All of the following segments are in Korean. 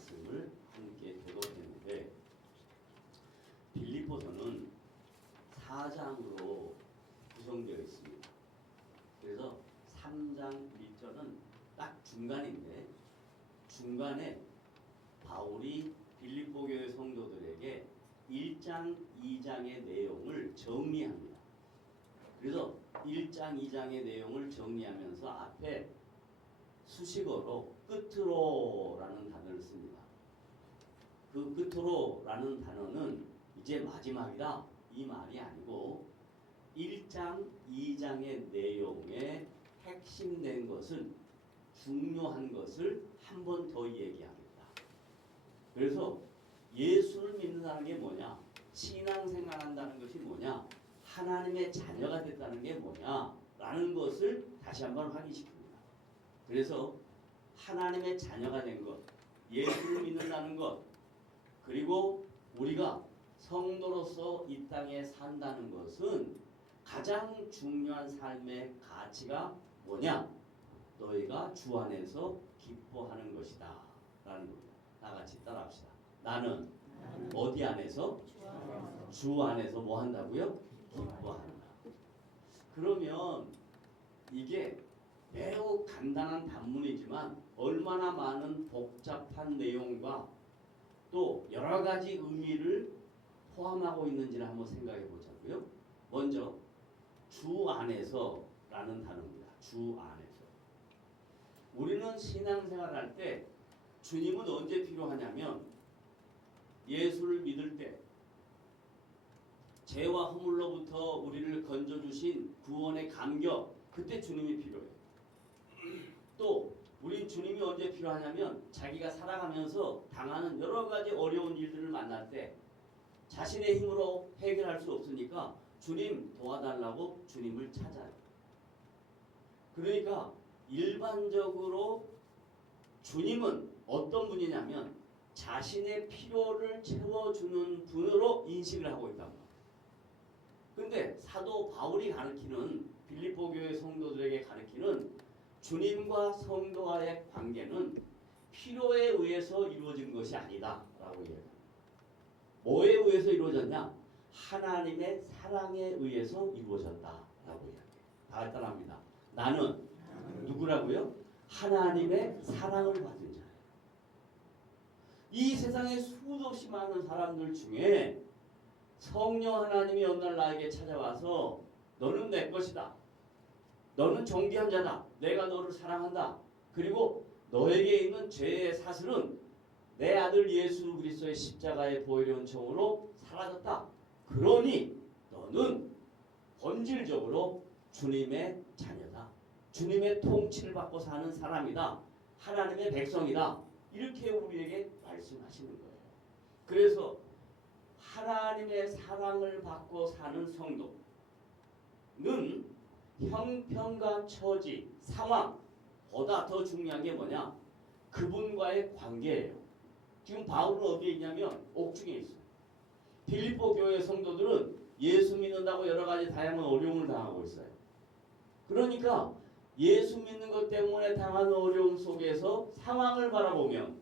말씀을 함께 교독했는데 빌립보서는 4장으로 구성되어 있습니다. 그래서 3장 1절은 딱 중간인데 중간에 바울이 빌립보 교회 성도들에게 1장, 2장의 내용을 정리합니다. 그래서 1장, 2장의 내용을 정리하면서 앞에 수식어로 끝으로라는 단어를 씁니다. 그 끝으로라는 단어는 이제 마지막이다 이 말이 아니고 1장, 2장의 내용에 핵심된 것은 중요한 것을 한 번 더 얘기하겠다. 그래서 예수를 믿는다는 게 뭐냐? 신앙생활한다는 것이 뭐냐? 하나님의 자녀가 됐다는 게 뭐냐? 라는 것을 다시 한번 확인시킵니다. 그래서 하나님의 자녀가 된 것, 예수를 믿는다는 것, 그리고 우리가 성도로서 이 땅에 산다는 것은 가장 중요한 삶의 가치가 뭐냐? 너희가 주 안에서 기뻐하는 것이다 라는 겁니다. 다 같이 따라합시다. 나는 어디 안에서? 주 안에서 뭐 한다고요? 기뻐한다. 그러면 이게 매우 간단한 단문이지만 얼마나 많은 복잡한 내용과 또 여러 가지 의미를 포함하고 있는지를 한번 생각해 보자고요. 먼저 주 안에서라는 단어입니다. 주 안에서. 우리는 신앙생활 할 때 주님은 언제 필요하냐면 예수를 믿을 때 죄와 허물로부터 우리를 건져주신 구원의 감격, 그때 주님이 필요해요. 또 우리 주님이 언제 필요하냐면 자기가 살아가면서 당하는 여러 가지 어려운 일들을 만날 때 자신의 힘으로 해결할 수 없으니까 주님 도와달라고 주님을 찾아요. 그러니까 일반적으로 주님은 어떤 분이냐면 자신의 필요를 채워주는 분으로 인식을 하고 있단 말이에요. 근데 사도 바울이 가르치는 빌립보 교회 성도들에게 가르치는 주님과 성도와의 관계는 필요에 의해서 이루어진 것이 아니다 라고 얘기합니다. 뭐에 의해서 이루어졌냐? 하나님의 사랑에 의해서 이루어졌다 라고 이야기해요. 다 따라합니다. 나는 누구라고요? 하나님의 사랑을 받은 자예요. 이 세상에 수도 없이 많은 사람들 중에 성령 하나님이 어느 날 나에게 찾아와서 너는 내 것이다. 너는 정귀한 자다. 내가 너를 사랑한다. 그리고 너에게 있는 죄의 사슬은 내 아들 예수 그리스도의 십자가의 보혈의 은총으로 사라졌다. 그러니 너는 본질적으로 주님의 자녀다. 주님의 통치를 받고 사는 사람이다. 하나님의 백성이다. 이렇게 우리에게 말씀하시는 거예요. 그래서 하나님의 사랑을 받고 사는 성도는 형편과 처지, 상황보다 더 중요한 게 뭐냐? 그분과의 관계예요. 지금 바울은 어디에 있냐면 옥중에 있어요. 빌립보 교회 성도들은 예수 믿는다고 여러 가지 다양한 어려움을 당하고 있어요. 그러니까 예수 믿는 것 때문에 당하는 어려움 속에서 상황을 바라보면,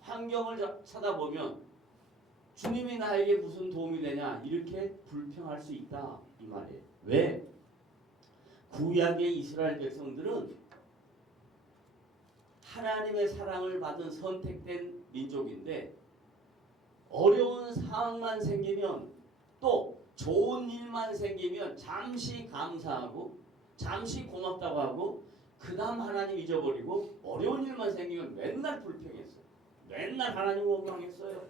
환경을 쳐다보면 주님이 나에게 무슨 도움이 되냐 이렇게 불평할 수 있다 이 말이에요. 왜? 구약의 이스라엘 백성들은 하나님의 사랑을 받은 선택된 민족인데 어려운 상황만 생기면 또 좋은 일만 생기면 잠시 감사하고 잠시 고맙다고 하고 그 다음 하나님 잊어버리고 어려운 일만 생기면 맨날 불평했어요. 맨날 하나님 원망했어요.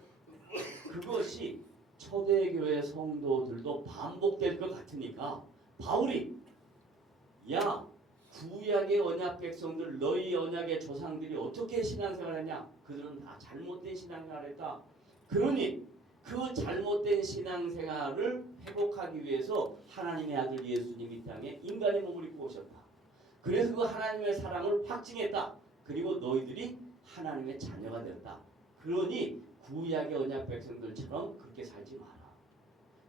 그것이 초대교회 성도들도 반복될 것 같으니까 바울이 야 구약의 언약 백성들 너희 언약의 조상들이 어떻게 신앙생활했냐? 그들은 다 잘못된 신앙생활했다. 그러니 그 잘못된 신앙생활을 회복하기 위해서 하나님의 아들 예수님이 이 땅에 인간의 몸을 입고 오셨다. 그래서 그 하나님의 사랑을 확증했다. 그리고 너희들이 하나님의 자녀가 되었다. 그러니 구약의 언약 백성들처럼 그렇게 살지 마라.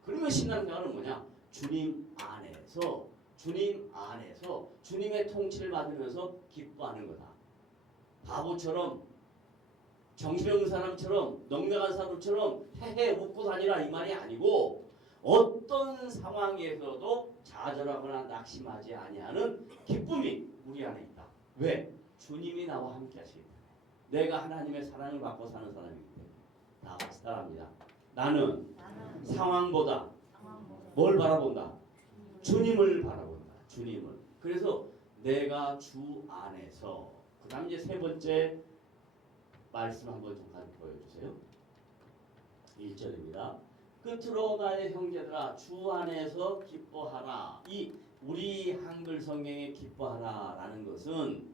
그러면 신앙생활은 뭐냐? 주님 안에서 주님의 통치를 받으면서 기뻐하는 거다. 바보처럼 정신없는 사람처럼 넉넉한 사람처럼 헤헤 웃고 다니라 이 말이 아니고 어떤 상황에서도 좌절하거나 낙심하지 아니하는 기쁨이 우리 안에 있다. 왜? 주님이 나와 함께 하시기 때문에. 내가 하나님의 사랑을 받고 사는 사람이기 때문에. 다 같이 따라합니다. 나는 상황보다 뭘 바라본다? 주님을 바라본다. 주님을. 그래서 내가 주 안에서. 그 다음 이제 세 번째 말씀 한번 잠깐 보여주세요. 1절입니다. 끝으로 나의 형제들아 주 안에서 기뻐하라. 이 우리 한글 성경에 기뻐하라라는 것은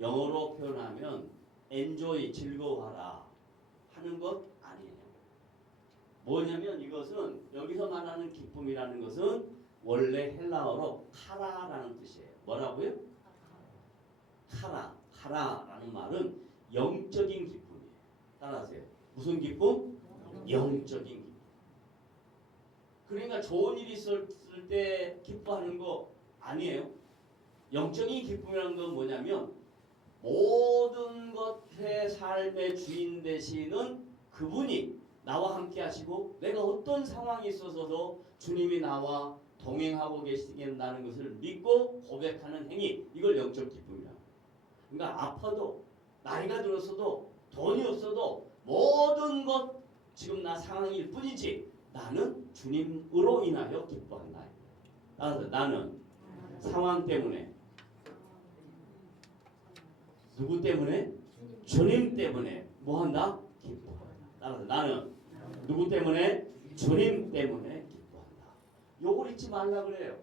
영어로 표현하면 enjoy 즐거워하라 하는 것 아니에요. 뭐냐면 이것은 여기서 말하는 기쁨이라는 것은 원래 헬라어로 카라라는 뜻이에요. 뭐라고요? 카라라는 말은 영적인 기쁨이에요. 따라하세요. 무슨 기쁨? 영적인 기쁨. 그러니까 좋은 일이 있을 때 기뻐하는 거 아니에요. 영적인 기쁨이라는 건 뭐냐면 모든 것의 삶의 주인 되시는 그분이 나와 함께 하시고 내가 어떤 상황이 있어서도 주님이 나와 동행하고 계시겠다는 것을 믿고 고백하는 행위, 이걸 영적 기쁨이라. 그러니까 아파도 나이가 들었어도 돈이 없어도 모든 것 지금 나 상황일 뿐이지 나는 주님으로 인하여 기뻐한다. 따라서 나는 상황 때문에 누구 때문에? 주님 때문에 뭐한다? 기뻐한다. 따라서 나는 누구 때문에? 주님 때문에 기뻐한다. 요걸 잊지 말라 그래요.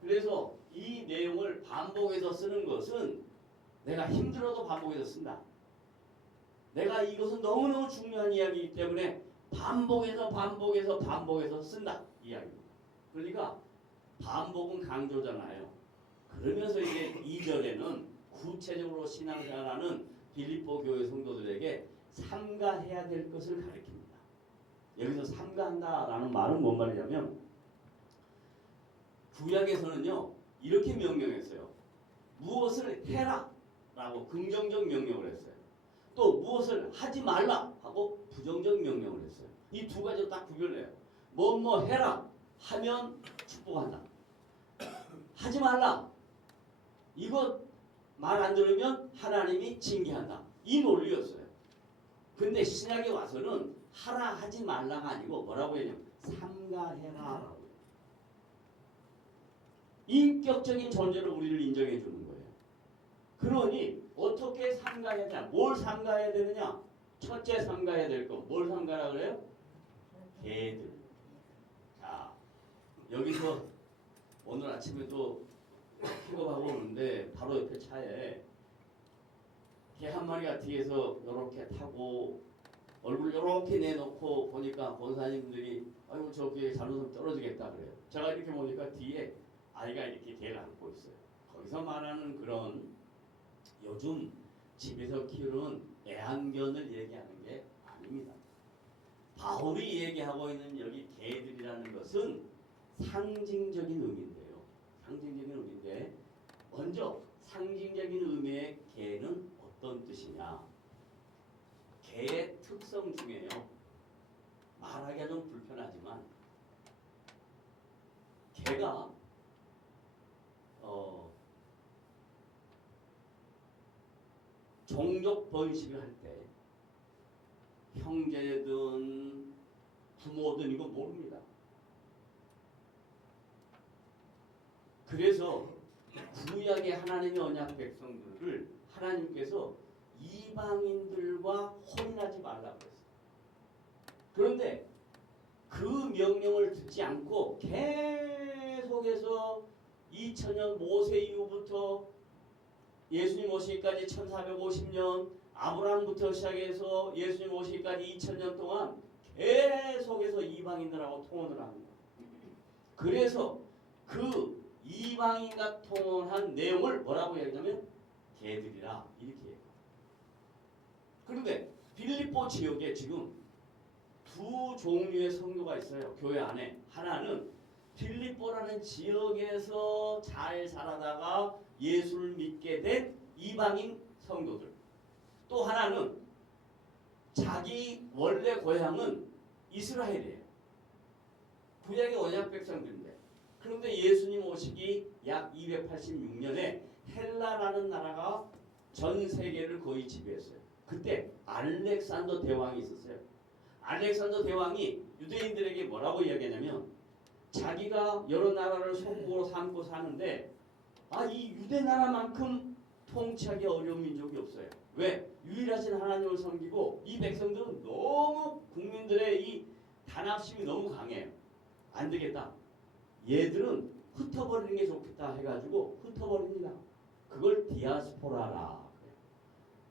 그래서 이 내용을 반복해서 쓰는 것은 내가 힘들어도 반복해서 쓴다. 내가 이것은 너무너무 중요한 이야기이기 때문에 반복해서 쓴다. 이야기입니다. 그러니까 반복은 강조잖아요. 그러면서 이제 2절에는 구체적으로 신앙생활하는 빌립보 교회 성도들에게 삼가해야 될 것을 가르칩니다. 여기서 삼가한다라는 말은 뭔 말이냐면 구약에서는요 이렇게 명령했어요. 무엇을 해라 라고 긍정적 명령을 했어요. 또 무엇을 하지 말라 하고 부정적 명령을 했어요. 이 두 가지로 딱 구별해요. 뭐 해라 하면 축복한다. 하지 말라 이거 말 안 들으면 하나님이 징계한다. 이 논리였어요. 근데 신약에 와서는 하라 하지 말라가 아니고 뭐라고 했냐면 삼가해라. 인격적인 존재를 우리를 인정해 주는 거예요. 그러니 어떻게 삼가해야 되냐? 뭘 삼가해야 되느냐? 첫째 삼가해야 될 거. 뭘 삼가라 그래요? 개들. 자, 여기서 오늘 아침에도 픽업하고 오는데 바로 옆에 차에 개 한 마리가 뒤에서 이렇게 타고 얼굴 이렇게 내놓고 보니까 권사님들이 아이고 저 개 잘못하면 떨어지겠다 그래요. 제가 이렇게 보니까 뒤에 아이가 이렇게 개를 안고 있어요. 거기서 말하는 그런 요즘 집에서 키우는 애완견을 얘기하는 게 아닙니다. 바울이 얘기하고 있는 여기 개들이라는 것은 상징적인 의미인데요. 상징적인 의미인데 먼저 상징적인 의미의 개는 어떤 뜻이냐? 개의 특성 중에요. 말하기가 좀 불편하지만 개가 종족 번식을 할 때 형제든 부모든 이거 모릅니다. 그래서 구약의 하나님의 언약 백성들을 하나님께서 이방인들과 혼인하지 말라고 했어요. 그런데 그 명령을 듣지 않고 계속해서 2000년 모세 이후부터 예수님 오시기까지 1450년 아브라함부터 시작해서 예수님 오시기까지 2000년 동안 계속해서 이방인들하고 통혼을 합니다. 그래서 그 이방인과 통혼한 내용을 뭐라고 얘기하냐면 개들이라 이렇게 얘기해요. 그런데 빌립보 지역에 지금 두 종류의 성도가 있어요. 교회 안에. 하나는 빌립보라는 지역에서 잘 살아다가 예수를 믿게 된 이방인 성도들. 또 하나는 자기 원래 고향은 이스라엘이에요. 구약의 언약 백성들인데. 그런데 예수님 오시기 약 286년에 헬라라는 나라가 전 세계를 거의 지배했어요. 그때 알렉산더 대왕이 있었어요. 알렉산더 대왕이 유대인들에게 뭐라고 이야기하냐면 자기가 여러 나라를 속국으로 삼고 사는데 이 유대 나라만큼 통치하기 어려운 민족이 없어요. 왜? 유일하신 하나님을 섬기고 이 백성들은 너무 국민들의 이 단합심이 너무 강해요. 안 되겠다. 얘들은 흩어버리는 게 좋겠다 해가지고 흩어버립니다. 그걸 디아스포라라.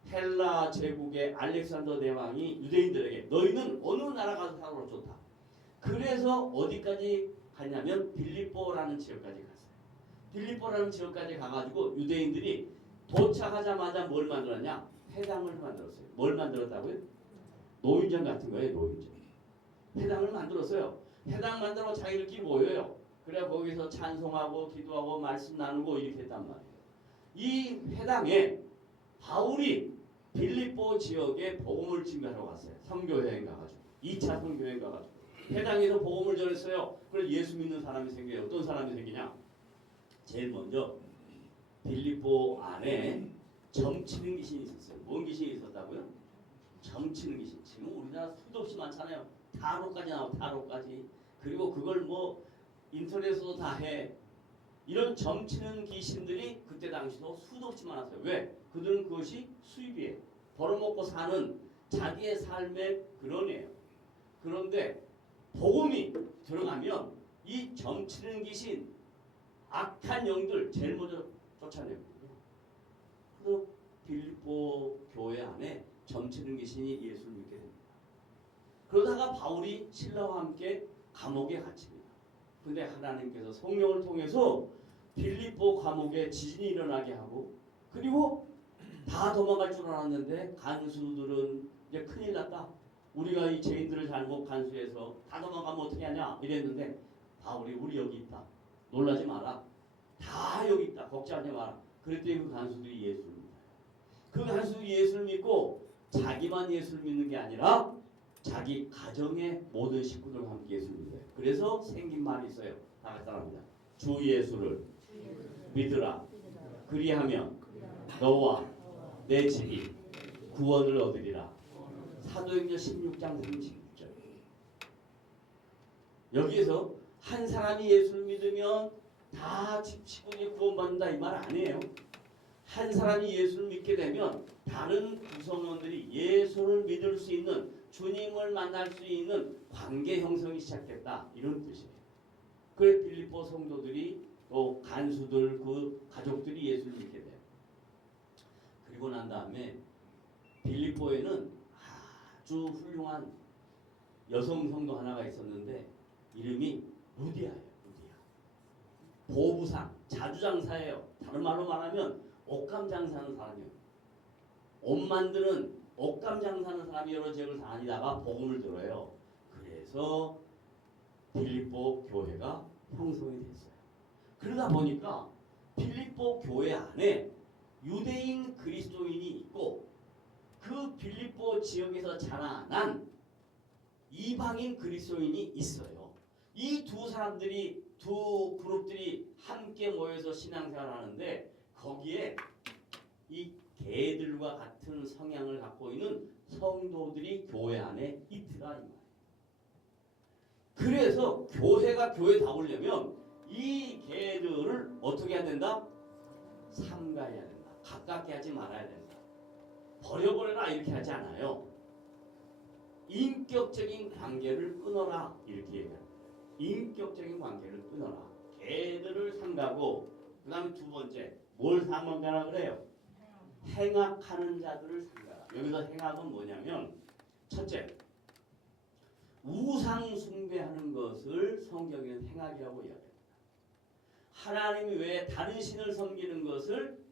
헬라 제국의 알렉산더 대왕이 유대인들에게 너희는 어느 나라 가서 살아도 좋다. 그래서 어디까지 갔냐면 빌립보라는 지역까지 갔어요. 빌립보라는 지역까지 가가지고 유대인들이 도착하자마자 뭘 만들었냐? 회당을 만들었어요. 뭘 만들었다고요? 노인정 같은 거예요. 노인정. 회당을 만들었어요. 회당 만들어 자기들끼리 모여요. 그래 거기서 찬송하고 기도하고 말씀 나누고 이렇게 했단 말이에요. 이 회당에 바울이 빌립보 지역에 복음을 증거하러 갔어요. 선교여행 가가지고 2차 선교여행 가가지고 회당에서 복음을 전했어요. 그래서 예수 믿는 사람이 생겨요. 어떤 사람이 생기냐? 제일 먼저 빌립보 안에 점치는 귀신이 있었어요. 뭔 귀신이 있었다고요? 점치는 귀신. 지금 우리나라 수도 없이 많잖아요. 타로까지 나오고 타로까지. 그리고 그걸 뭐 인터넷으로 다 해. 이런 점치는 귀신들이 그때 당시도 수도 없이 많았어요. 왜? 그들은 그것이 수입이에요. 벌어먹고 사는 자기의 삶의 근원이에요. 그런데 복음이 들어가면 이 점치는 귀신, 악한 영들 제일 먼저 쫓아내요. 그래서 빌립보 교회 안에 점치는 귀신이 예수를 믿게 됩니다. 그러다가 바울이 신라와 함께 감옥에 갇힙니다. 근데 하나님께서 성령을 통해서 빌립보 감옥에 지진이 일어나게 하고 그리고 다 도망갈 줄 알았는데 간수들은 이제 큰일 났다. 우리가 이 죄인들을 잘못 간수해서 다 도망가면 어떻게 하냐 이랬는데 바울이 우리 여기 있다. 놀라지 마라. 다 여기 있다. 걱정하지 마라. 그랬더니 그 간수들이 예수를 믿어요. 그 간수들이 예수를 믿고 자기만 예수를 믿는 게 아니라 자기 가정의 모든 식구들과 함께 예수를 믿어요. 그래서 생긴 말이 있어요. 다 같이 따라합니다. 주 예수를 믿으라. 그리하면 너와 내 집이 구원을 얻으리라. 사도행전 16장 36절. 여기에서 한 사람이 예수를 믿으면 다 식구들이 구원받는다 이 말 아니에요. 한 사람이 예수를 믿게 되면 다른 구성원들이 예수를 믿을 수 있는 주님을 만날 수 있는 관계 형성이 시작됐다 이런 뜻이에요. 그래 빌립보 성도들이 또 간수들 그 가족들이 예수를 믿게 돼요. 그리고 난 다음에 빌립보에는 아주 훌륭한 여성 성도 하나가 있었는데 이름이 루디아예요. 루디아. 보부상, 자주장사예요. 다른 말로 말하면 옷감 장사하는 사람이에요. 옷 만드는 옷감 장사하는 사람이 여러 지역을 다니다가 복음을 들어요. 그래서 빌립보 교회가 형성이 됐어요. 그러다 보니까 빌립보 교회 안에 유대인 그리스도인이 있고 그 빌립보 지역에서 자라난 이방인 그리스도인이 있어요. 이 두 사람들이 두 그룹들이 함께 모여서 신앙생활을 하는데 거기에 이 개들과 같은 성향을 갖고 있는 성도들이 교회 안에 있더라 이 말이에요. 그래서 교회가 교회다우려면 이 개들을 어떻게 해야 된다? 삼가해야 된다. 가깝게 하지 말아야 된다. 버려버려라 이렇게 하지 않아요. 인격적인 관계를 끊어라 이렇게 얘기합니다. 인격적인 관계를 끊어라. 개들을 삼가고 그 다음에 두 번째 뭘 삼가라 그래요? 행악하는 자들을 삼가라. 여기서 행악은 뭐냐면 첫째 우상 숭배하는 것을 성경에는 행악이라고 이야기합니다. 하나님 외에 다른 신을 섬기는 것을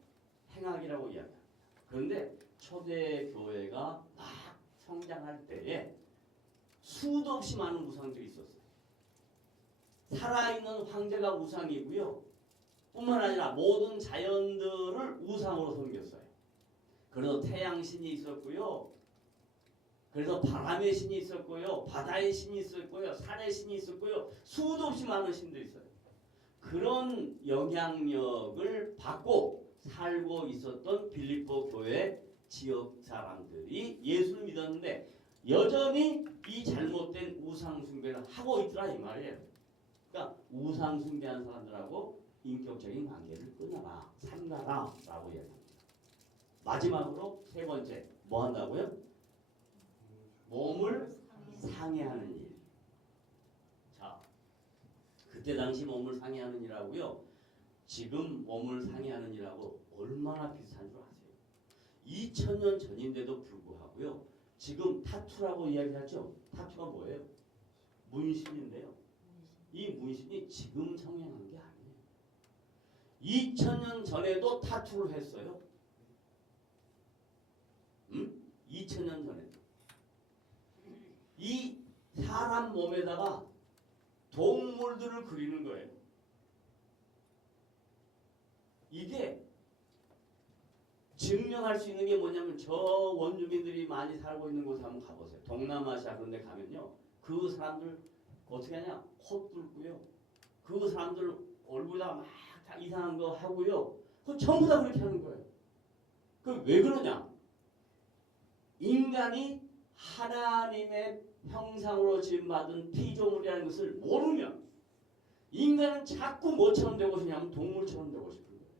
행악이라고 이야기합니다. 그런데 초대 교회가 막 성장할 때에 수도 없이 많은 우상들이 있었어요. 살아있는 황제가 우상이고요. 뿐만 아니라 모든 자연들을 우상으로 섬겼어요. 그래서 태양신이 있었고요. 그래서 바람의 신이 있었고요, 바다의 신이 있었고요, 산의 신이 있었고요, 수도 없이 많은 신들이 있어요. 그런 영향력을 받고 살고 있었던 빌립보 교회 지역 사람들이 예수를 믿었는데 여전히 이 잘못된 우상 숭배를 하고 있더라 이 말이에요. 그러니까 우상 숭배한 사람들하고 인격적인 관계를 끊어라, 삼가라라고 얘기합니다. 마지막으로 세 번째 뭐 한다고요? 몸을 상해하는 일. 자, 그때 당시 몸을 상해하는 일하고요, 지금 몸을 상해하는 일하고 얼마나 비슷한 줄 아세요? 2000년 전인데도 불구하고요, 지금 타투라고 이야기하죠. 타투가 뭐예요? 문신인데요. 이 문신이 지금 성행한 게 아니에요. 2000년 전에도 타투를 했어요. 2000년 전에도. 이 사람 몸에다가 동물들을 그리는 거예요. 이게 증명할 수 있는 게 뭐냐면 저 원주민들이 많이 살고 있는 곳에 한번 가보세요. 동남아시아 그런 데 가면요, 그 사람들 어떻게 하냐? 코 뚫고요, 그 사람들 얼굴에다가 막 다 이상한 거 하고요, 그 전부 다 그렇게 하는 거예요. 그 왜 그러냐? 인간이 하나님의 형상으로 지음받은 피조물이라는 것을 모르면 인간은 자꾸 뭐처럼 되고 싶냐면 동물처럼 되고 싶은 거예요.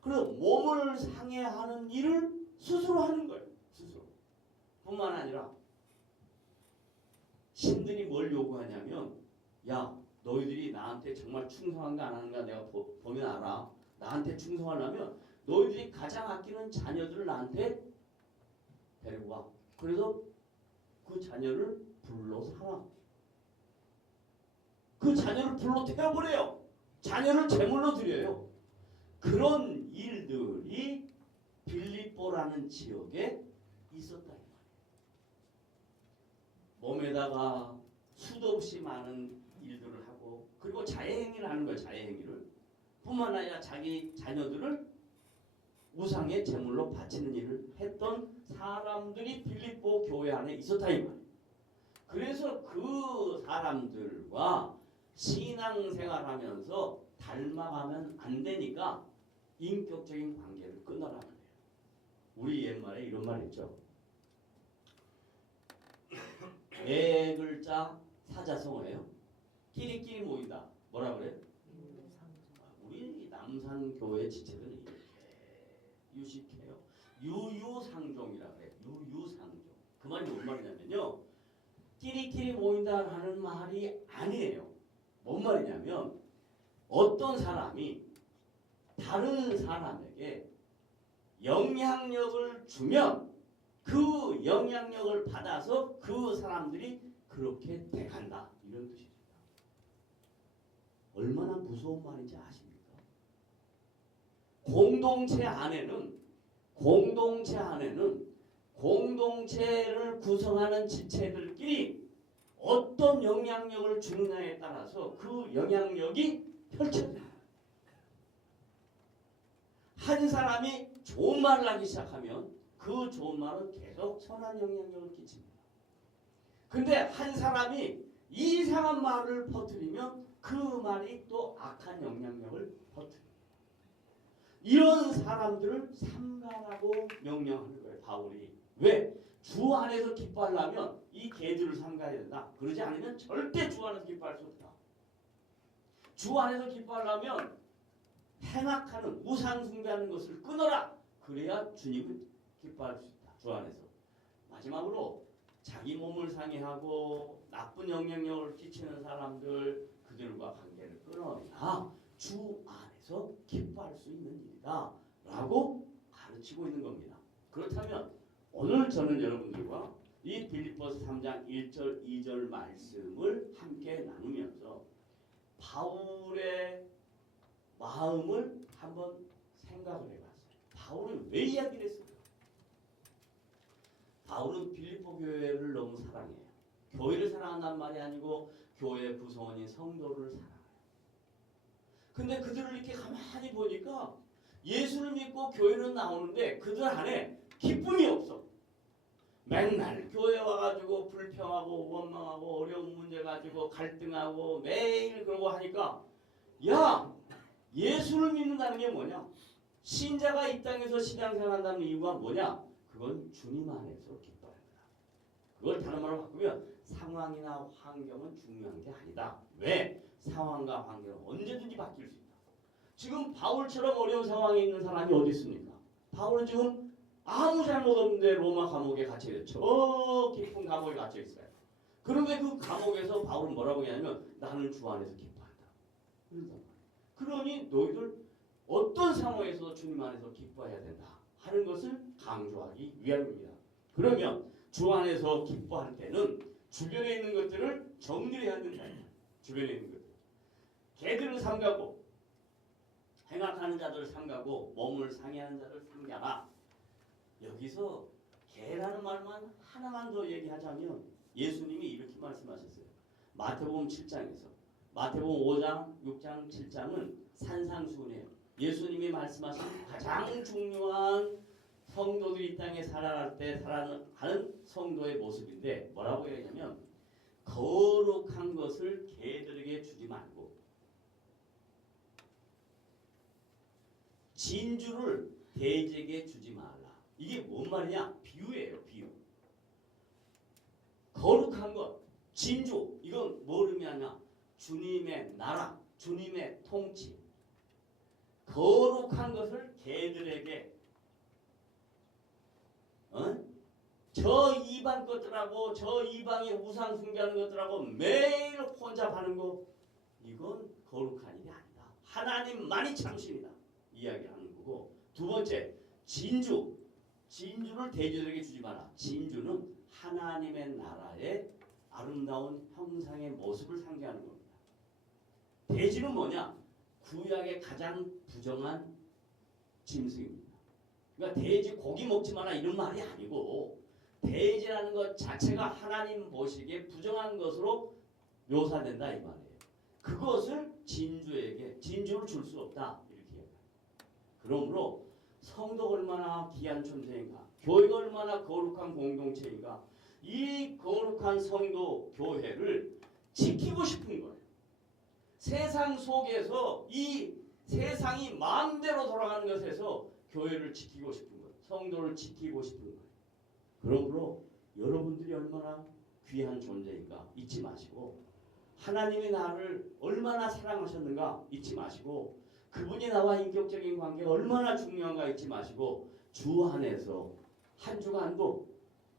그래서 몸을 상해하는 일을 스스로 하는 거예요. 스스로. 뿐만 아니라 신들이 뭘 요구하냐면, 야, 너희들이 나한테 정말 충성한가 안 하는가 내가 보면 알아. 나한테 충성하려면 너희들이 가장 아끼는 자녀들을 나한테 데리고 와. 그래서 그 자녀를 불러 삼아. 그 자녀를 불러 태워버려요. 자녀를 제물로 드려요. 그런 일들이 빌립보라는 지역에 있었다 이 말이에요. 몸에다가 수도 없이 많은 일들을 하고, 그리고 자해행위를 하는 거예요. 자해행위를. 뿐만 아니라 자기 자녀들을 우상의 제물로 바치는 일을 했던 사람들이 빌립보 교회 안에 있었다 이 말이에요. 그래서 그 사람들과 신앙생활하면서 닮아가면 안 되니까 인격적인 관계를 끊어라는 거예요. 우리 옛말에 이런 말 있죠. 네 글자 사자성어예요. 끼리끼리 모이다. 뭐라 그래요? 우리 남산교회 지체들은 이렇게 유식해요. 유유상종이라 그래요. 유유상종. 그 말이 뭔 말이냐면요, 끼리끼리 모인다라는 말이 아니에요. 뭔 말이냐면 어떤 사람이 다른 사람에게 영향력을 주면 그 영향력을 받아서 그 사람들이 그렇게 돼간다, 이런 뜻입니다. 얼마나 무서운 말인지 아십니까? 공동체 안에는 공동체를 구성하는 지체들끼리 어떤 영향력을 주느냐에 따라서 그 영향력이 펼쳐져요. 한 사람이 좋은 말을 하기 시작하면 그 좋은 말은 계속 선한 영향력을 끼칩니다. 근데 한 사람이 이상한 말을 퍼뜨리면 그 말이 또 악한 영향력을 퍼뜨립니다. 이런 사람들을 삼가라고 명령하는 거예요, 바울이. 왜? 주 안에서 기뻐하려면 이 개들을 삼가야 된다. 그러지 않으면 절대 주 안에서 기뻐할 수 없다. 주 안에서 기뻐하려면 행악하는 우상 숭배하는 것을 끊어라. 그래야 주님을 기뻐할 수 있다, 주 안에서. 마지막으로 자기 몸을 상해하고 나쁜 영향력을 끼치는 사람들, 그들과 관계를 끊어야 주 안에서 기뻐할 수 있는 일이다 라고 가르치고 있는 겁니다. 그렇다면 오늘 저는 여러분들과 이 빌립보서 3장 1절 2절 말씀을 함께 나누면서 바울의 마음을 한번 생각을 해봤어요. 바울은 왜 이야기를 했을까? 바울은 빌립보 교회를 너무 사랑해요. 교회를 사랑한다는 말이 아니고 교회 구성원인 성도를 사랑해요. 근데 그들을 이렇게 가만히 보니까 예수를 믿고 교회는 나오는데 그들 안에 기쁨이 없어. 맨날 교회 와가지고 불평하고 원망하고 어려운 문제 가지고 갈등하고 매일 그러고 하니까 야 예수를 믿는다는 게 뭐냐? 신자가 이 땅에서 신앙생활한다는 이유가 뭐냐? 그건 주님 안에서 기뻐하는 거다. 그걸 다른 말로 바꾸면 상황이나 환경은 중요한 게 아니다. 왜? 상황과 환경은 언제든지 바뀔 수 있다. 지금 바울처럼 어려운 상황에 있는 사람이 어디 있습니까? 바울은 지금 아무 잘못 없는데 로마 감옥에 갇혀있어요. 저 깊은 감옥에 갇혀있어요. 그런데 그 감옥에서 바울은 뭐라고 하냐면 나는 주 안에서 기뻐한다. 그러니 너희들 어떤 상황에서도 주님 안에서 기뻐해야 된다 하는 것을 강조하기 위함입니다. 그러면 주 안에서 기뻐할 때는 주변에 있는 것들을 정리해야 된다. 주변에 있는 것들. 개들을 삼가고 행악하는 자들을 삼가고 몸을 상해하는 자들을 삼가라. 여기서 개라는 말만 하나만 더 얘기하자면 예수님이 이렇게 말씀하셨어요. 마태복음 7장에서 마태복음 5장, 6장, 7장은 산상수훈이에요. 예수님이 말씀하신 가장 중요한 성도들이 이 땅에 살아갈 때 살아가는 성도의 모습인데 뭐라고 얘기하냐면 거룩한 것을 개들에게 주지 말고 진주를 돼지에게 주지 말라. 이게 뭔 말이냐? 비유예요. 비유. 거룩한 것, 진주, 이건 뭘 의미하냐? 주님의 나라, 주님의 통치. 거룩한 것을 개들에게 저 이방 것들하고 저 이방의 우상 숭배하는 것들하고 매일 혼잡하는 거 이건 거룩한 일이 아니다. 하나님만이 참신이다. 이야기하는 거고 두 번째 진주를 돼지들에게 주지 마라. 진주는 하나님의 나라의 아름다운 형상의 모습을 상징하는 겁니다. 돼지는 뭐냐? 구약의 가장 부정한 짐승입니다. 그러니까 돼지 고기 먹지 마라 이런 말이 아니고 돼지라는 것 자체가 하나님 보시기에 부정한 것으로 묘사된다 이 말이에요. 그것을 진주를 줄 수 없다 이렇게 얘기합니다. 그러므로 성도가 얼마나 귀한 존재인가, 교회가 얼마나 거룩한 공동체인가, 이 거룩한 성도 교회를 지키고 싶은 거예요. 세상 속에서 이 세상이 마음대로 돌아가는 것에서 교회를 지키고 싶은 거예요. 성도를 지키고 싶은 거예요. 그러므로 여러분들이 얼마나 귀한 존재인가 잊지 마시고 하나님이 나를 얼마나 사랑하셨는가 잊지 마시고 그분이 나와 인격적인 관계가 얼마나 중요한가 잊지 마시고 주 안에서 한 주간도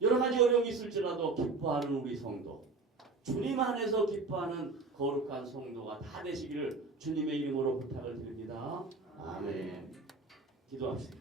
여러 가지 어려움이 있을지라도 기뻐하는 우리 성도, 주님 안에서 기뻐하는 거룩한 성도가 다 되시기를 주님의 이름으로 부탁을 드립니다. 아멘. 기도합시다.